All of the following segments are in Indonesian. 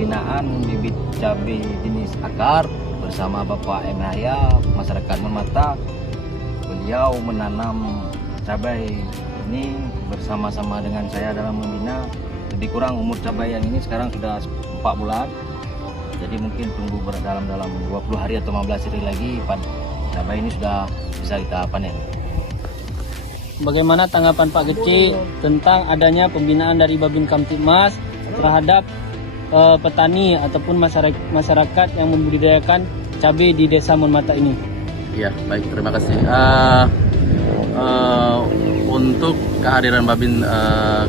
pembinaan bibit cabai jenis akar bersama Bapak M. Yahya, masyarakat Monmata. Beliau menanam cabai ini bersama-sama dengan saya dalam membina. Lebih kurang umur cabai yang ini sekarang sudah 4 bulan. Jadi mungkin tunggu dalam 20 hari atau 15 hari lagi cabai ini sudah bisa kita panen. Bagaimana tanggapan Pak Kecik tentang adanya pembinaan dari Babin Kamtibmas terhadap petani ataupun masyarakat yang membudidayakan cabai di Desa Monmata ini? Ya, baik, terima kasih. Untuk kehadiran Babin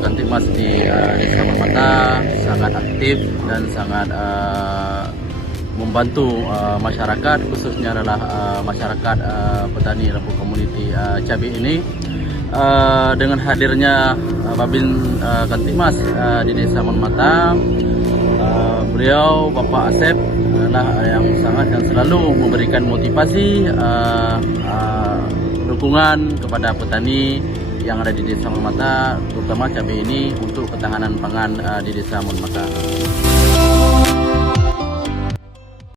Kamtibmas di Desa Monmata sangat aktif dan sangat membantu masyarakat, khususnya adalah masyarakat petani Lembu Community cabai ini. Dengan hadirnya Babin Kamtibmas di Desa Monmata, beliau Bapak Asep adalah yang selalu memberikan motivasi, dukungan kepada petani yang ada di Desa Monmata, terutama cabai ini untuk ketahanan pangan di Desa Monmata.